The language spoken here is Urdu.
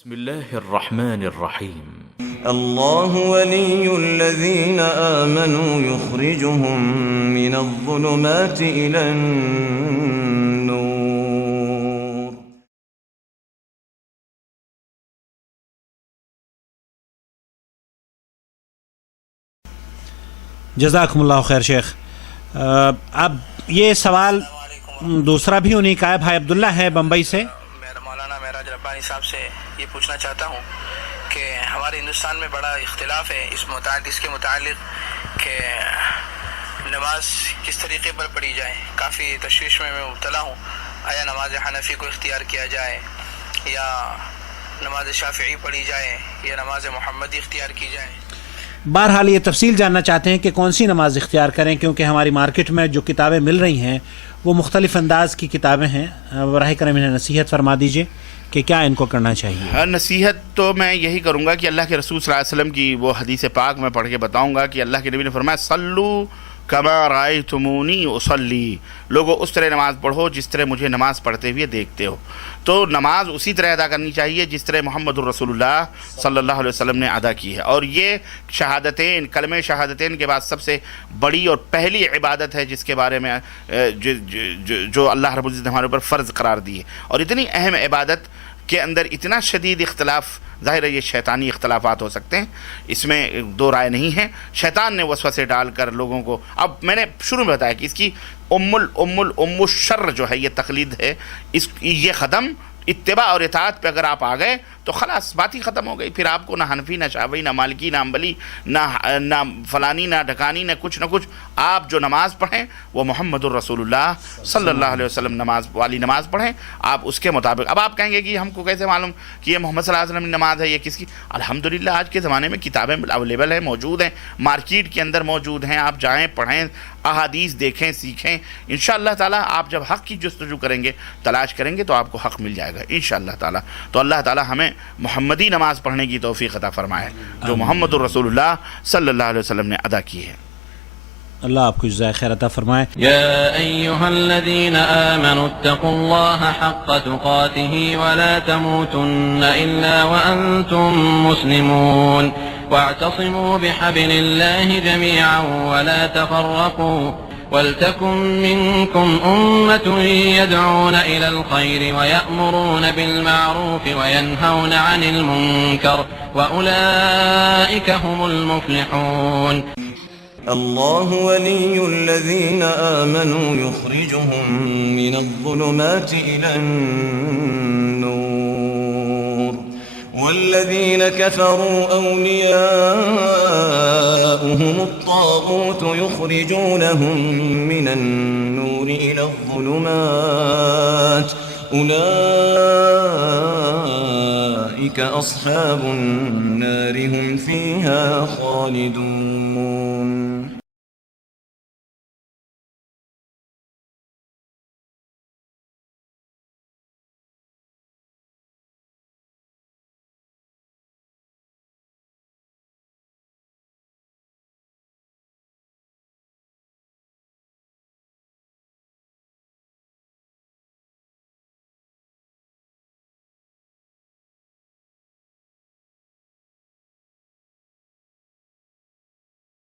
بسم الله الرحمن الرحيم الله ولي الذين آمنوا يخرجهم من الظلمات إلى النور جزاکم اللہ خیر شیخ. اب یہ سوال دوسرا بھی انہیں کا ہے، بھائی عبداللہ ہے بمبئی سے. مولانا معراج ربانی صاحب سے یہ پوچھنا چاہتا ہوں کہ ہمارے ہندوستان میں بڑا اختلاف ہے اس کے متعلق کہ نماز کس طریقے پر پڑھی جائے. کافی تشویش میں مبتلا ہوں. آیا نماز حنفی کو اختیار کیا جائے یا نماز شافعی پڑھی جائے یا نماز محمدی اختیار کی جائے؟ بہرحال یہ تفصیل جاننا چاہتے ہیں کہ کون سی نماز اختیار کریں، کیونکہ ہماری مارکیٹ میں جو کتابیں مل رہی ہیں وہ مختلف انداز کی کتابیں ہیں. براہ کرم انہیں نصیحت فرما دیجئے کہ کیا ان کو کرنا چاہیے. نصیحت تو میں یہی کروں گا کہ اللہ کے رسول صلی اللہ علیہ وسلم کی وہ حدیث پاک میں پڑھ کے بتاؤں گا کہ اللہ کے نبی نے فرمایا صلو کما رأیتمونی اصلی، لوگوں اس طرح نماز پڑھو جس طرح مجھے نماز پڑھتے ہوئے دیکھتے ہو. تو نماز اسی طرح ادا کرنی چاہیے جس طرح محمد الرسول اللہ صلی اللہ علیہ وسلم نے ادا کی ہے. اور یہ شہادتین، کلمہ شہادتین کے بعد سب سے بڑی اور پہلی عبادت ہے جس کے بارے میں جو اللہ رب العزت نے ہمارے اوپر فرض قرار دی ہے. اور اتنی اہم عبادت کے اندر اتنا شدید اختلاف، ظاہر ہے یہ شیطانی اختلافات ہو سکتے ہیں، اس میں دو رائے نہیں ہے. شیطان نے وسوسے ڈال کر لوگوں کو، اب میں نے شروع میں بتایا کہ اس کی ام الشر جو ہے یہ تقلید ہے. یہ ختم، اتباع اور اطاعت پہ اگر آپ آ گئے تو خلاص بات ہی ختم ہو گئی. پھر آپ کو نہ حنفی، نہ شافعی، نہ مالکی، نہ حنبلی، نہ فلانی، نہ ڈھکانی، نہ کچھ. آپ جو نماز پڑھیں وہ محمد الرسول اللہ صلی اللہ علیہ وسلم نماز پڑھیں آپ اس کے مطابق. اب آپ کہیں گے کہ ہم کو کیسے معلوم کہ یہ محمد صلی اللہ علیہ وسلم کی نماز ہے، یہ کس کی؟ الحمدللہ آج کے زمانے میں کتابیں اویلیبل ہیں، موجود ہیں، مارکیٹ کے اندر موجود ہیں. آپ جائیں، پڑھیں، احادیث دیکھیں، سیکھیں. انشاءاللہ تعالیٰ آپ جب حق کی جستجو کریں گے، تلاش کریں گے تو آپ کو حق مل جائے گا انشاءاللہ تعالیٰ. تو اللہ تعالیٰ ہمیں محمدی نماز پڑھنے کی توفیق عطا فرمائے جو محمد الرسول اللہ صلی اللہ علیہ وسلم نے ادا کی ہے. اللہ آپ کو جزائے خیر عطا فرمائے. يا أيها الذين آمنوا اتقوا الله حق تقاته ولا تموتن إلا وأنتم مسلمون واعتصموا بحبل الله جميعا ولا تفرقوا ولتكن منكم أمة يدعون إلى الخير ويأمرون بالمعروف وينهون عن المنكر وأولئك هم المفلحون. الله ولي الذين آمنوا يخرجهم من الظلمات إلى النور والذين كفروا أولياؤهم الطاغوت يخرجونهم من النور إلى الظلمات أولئك أصحاب النار هم فيها خالدون.